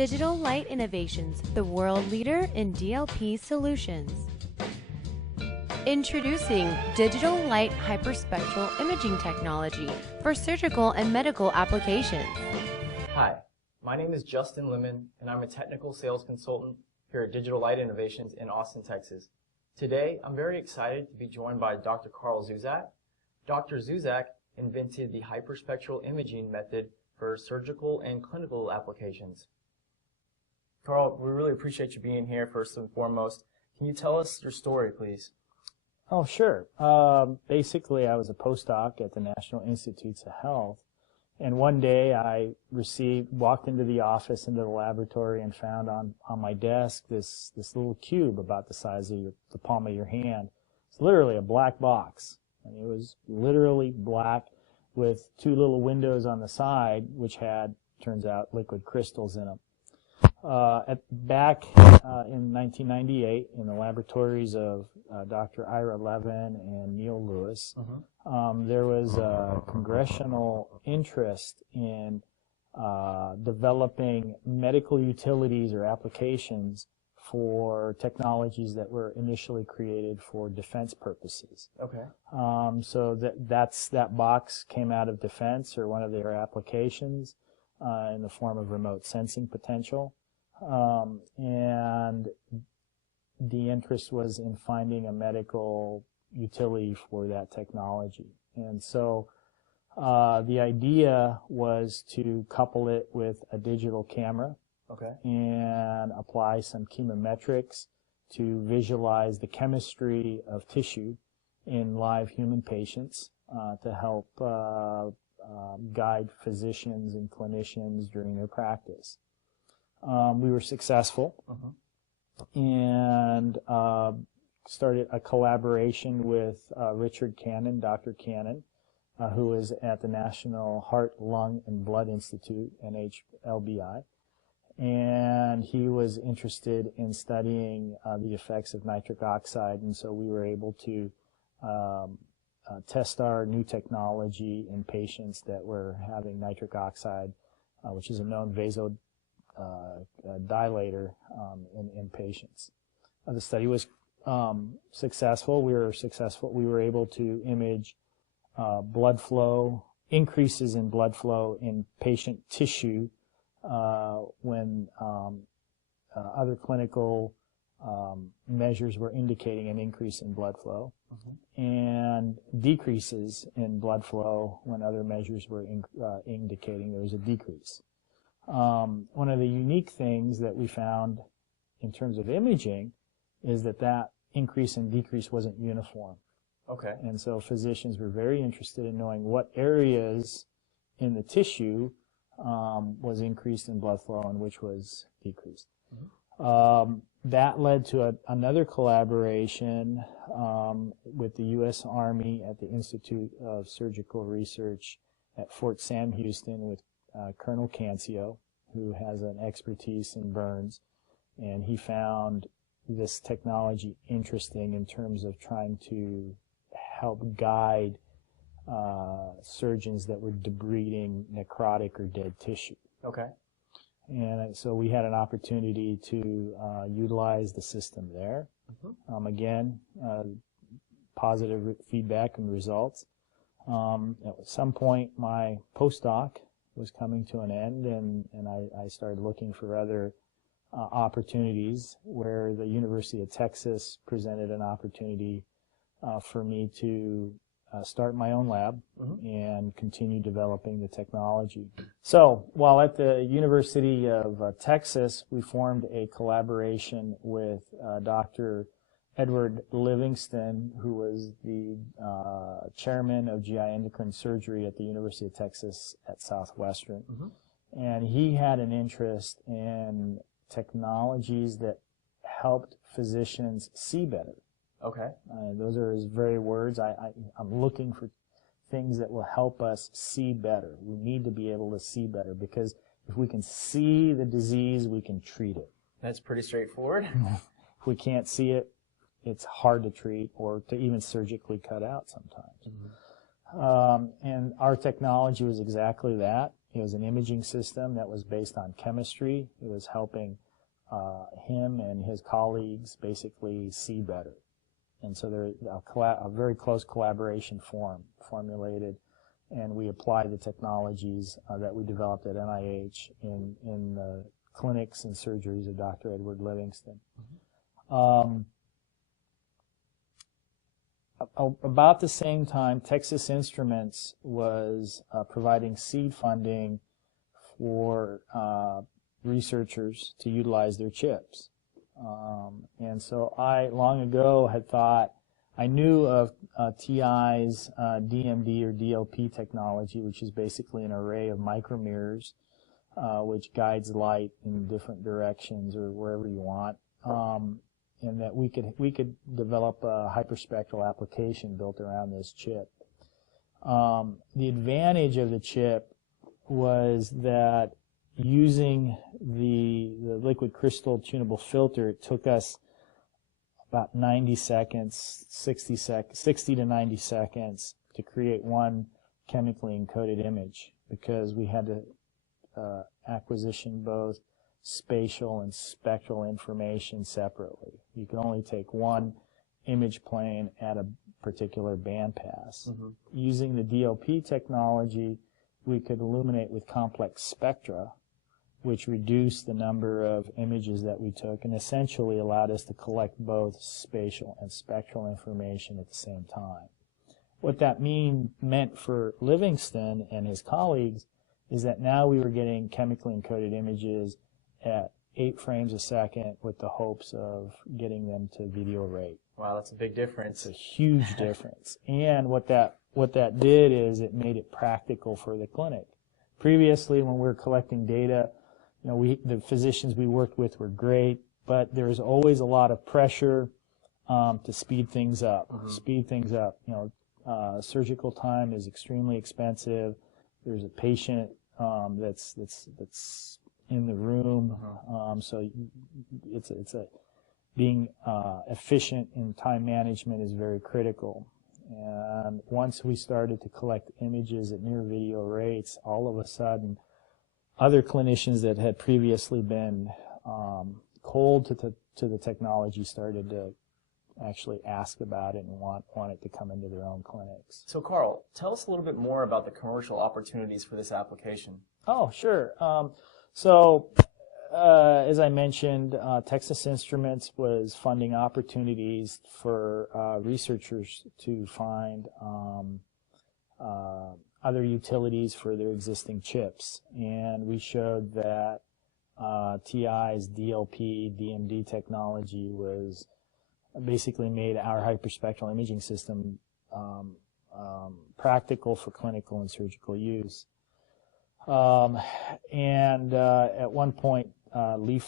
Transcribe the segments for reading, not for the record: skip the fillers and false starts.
Digital Light Innovations, the world leader in DLP solutions. Introducing Digital Light Hyperspectral imaging technology for surgical and medical applications. Hi, my name is Justin Lemon, and I'm a technical sales consultant here at Digital Light Innovations in Austin, Texas. Today, I'm very excited to be joined by Dr. Karel Zuzak. Dr. Zuzak invented the hyperspectral imaging method for surgical and clinical applications. Karel, we really appreciate you being here first and foremost. Can you tell us your story, please? Oh, sure. Basically, I was a postdoc at the National Institutes of Health, and one day I walked into the office, into the laboratory, and found on my desk this little cube about the size of the palm of your hand. It's literally a black box. And it was literally black with two little windows on the side, which had, turns out, liquid crystals in them. Back in 1998, in the laboratories of Dr. Ira Levin and Neil Lewis, there was a congressional interest in developing medical utilities or applications for technologies that were initially created for defense purposes. Okay. So that box came out of defense, or one of their applications, in the form of remote sensing potential. And the interest was in finding a medical utility for that technology. And so the idea was to couple it with a digital camera. Okay. And apply some chemometrics to visualize the chemistry of tissue in live human patients to help guide physicians and clinicians during their practice. We were successful and started a collaboration with Richard Cannon, Dr. Cannon, who is at the National Heart, Lung, and Blood Institute, NHLBI. And he was interested in studying the effects of nitric oxide, and so we were able to test our new technology in patients that were having nitric oxide, which is a known vasodilator in patients. The study was successful. We were able to image blood flow, increases in blood flow in patient tissue when other clinical measures were indicating an increase in blood flow, and decreases in blood flow when other measures were indicating there was a decrease. One of the unique things that we found in terms of imaging is that increase and decrease wasn't uniform. Okay. And so physicians were very interested in knowing what areas in the tissue was increased in blood flow and which was decreased. That led to another collaboration with the U.S. Army at the Institute of Surgical Research at Fort Sam Houston with Colonel Cancio, who has an expertise in burns, and he found this technology interesting in terms of trying to help guide surgeons that were debriding necrotic or dead tissue. Okay. And so we had an opportunity to utilize the system there. Again, positive feedback and results. At some point, my postdoc was coming to an end, and I started looking for other opportunities, where the University of Texas presented an opportunity for me to start my own lab and continue developing the technology. So while at the University of Texas, we formed a collaboration with Dr. Edward Livingston, who was the chairman of GI endocrine surgery at the University of Texas at Southwestern. And he had an interest in technologies that helped physicians see better. Okay. Those are his very words. I'm looking for things that will help us see better. We need to be able to see better, because if we can see the disease, we can treat it. That's pretty straightforward. If we can't see it, it's hard to treat or to even surgically cut out sometimes. And our technology was exactly that. It was an imaging system that was based on chemistry. It was helping him and his colleagues basically see better. And so there a very close collaboration formulated, and we applied the technologies that we developed at NIH in the clinics and surgeries of Dr. Edward Livingston. About the same time, Texas Instruments was providing seed funding for researchers to utilize their chips. And so I, long ago, had thought, I knew of TI's DMD or DLP technology, which is basically an array of micromirrors, which guides light in different directions or wherever you want. And that we could develop a hyperspectral application built around this chip. The advantage of the chip was that using the liquid crystal tunable filter, it took us about 90 seconds, 60 to 90 seconds to create one chemically encoded image, because we had to acquisition both spatial and spectral information separately. You can only take one image plane at a particular bandpass. Using the DLP technology, we could illuminate with complex spectra, which reduced the number of images that we took and essentially allowed us to collect both spatial and spectral information at the same time. What that meant for Livingston and his colleagues is that now we were getting chemically encoded images at 8 frames a second with the hopes of getting them to video rate. Wow, that's a big difference. It's a huge difference. And what that did is it made it practical for the clinic. Previously, when we were collecting data, the physicians we worked with were great, but there was always a lot of pressure to speed things up. Surgical time is extremely expensive. There's a patient that's in the room, so being efficient in time management is very critical. And once we started to collect images at near video rates, all of a sudden, other clinicians that had previously been cold to the technology started to actually ask about it and want it to come into their own clinics. So Karel, tell us a little bit more about the commercial opportunities for this application. Oh, sure. As I mentioned, Texas Instruments was funding opportunities for researchers to find other utilities for their existing chips. And we showed that TI's DLP, DMD technology was basically made our hyperspectral imaging system practical for clinical and surgical use. At one point, Dr. Lee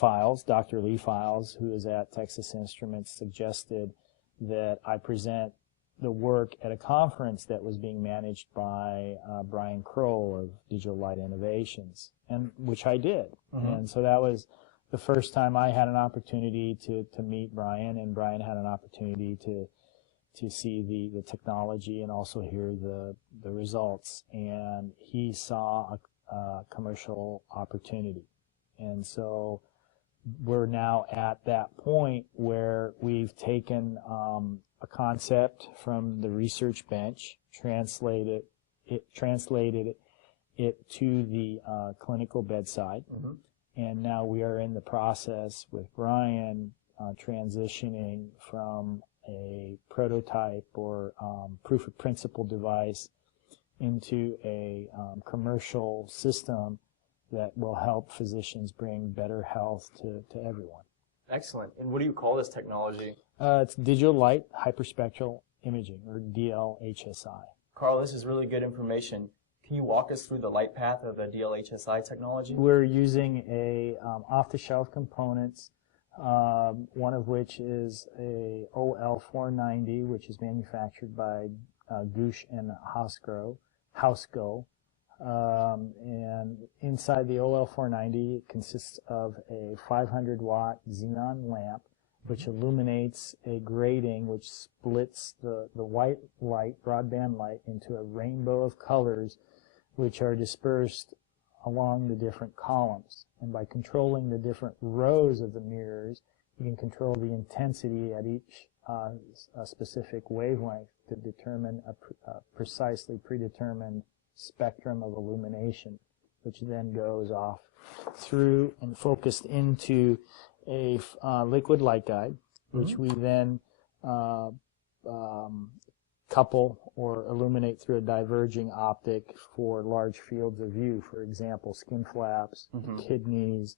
Files, who is at Texas Instruments, suggested that I present the work at a conference that was being managed by Brian Kroll of Digital Light Innovations, and which I did. And so that was the first time I had an opportunity to meet Brian, and Brian had an opportunity to see the technology and also hear the results. And he saw a commercial opportunity. And so we're now at that point where we've taken a concept from the research bench, translated it to the clinical bedside, and now we are in the process with Brian transitioning from a prototype or proof of principle device into a commercial system that will help physicians bring better health to everyone. Excellent. And what do you call this technology? It's digital light hyperspectral imaging, or DLHSI. Karel, this is really good information. Can you walk us through the light path of the DLHSI technology? We're using a off-the-shelf components, one of which is a OL490, which is manufactured by Goosh and Housego. And inside the OL490, it consists of a 500-watt xenon lamp, which illuminates a grating which splits the white light, broadband light, into a rainbow of colors, which are dispersed along the different columns. And by controlling the different rows of the mirrors, you can control the intensity at each a specific wavelength to determine a precisely predetermined spectrum of illumination, which then goes off through and focused into a liquid light guide, which we then couple or illuminate through a diverging optic for large fields of view, for example, skin flaps, kidneys,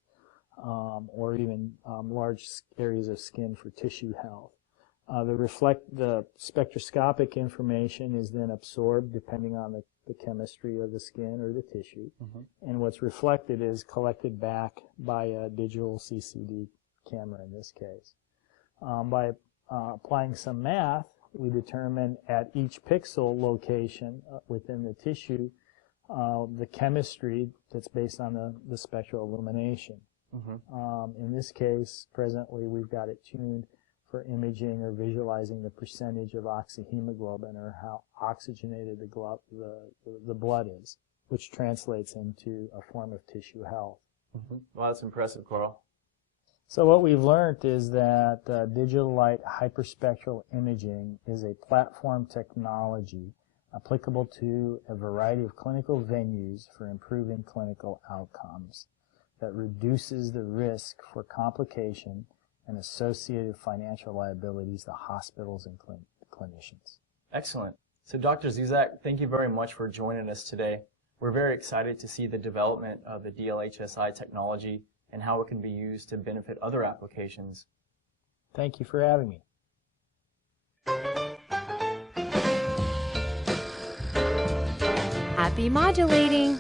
or even large areas of skin for tissue health. The spectroscopic information is then absorbed depending on the chemistry of the skin or the tissue, and what's reflected is collected back by a digital CCD camera in this case. By applying some math, we determine at each pixel location within the tissue the chemistry that's based on the spectral illumination. In this case, presently we've got it tuned for imaging or visualizing the percentage of oxyhemoglobin, or how oxygenated the blood is, which translates into a form of tissue health. Wow, that's impressive, Karel. So what we've learned is that digital light hyperspectral imaging is a platform technology applicable to a variety of clinical venues for improving clinical outcomes that reduces the risk for complication and associated financial liabilities to hospitals and clinicians. Excellent. So Dr. Zuzak, thank you very much for joining us today. We're very excited to see the development of the DLHSI technology and how it can be used to benefit other applications. Thank you for having me. Happy modulating!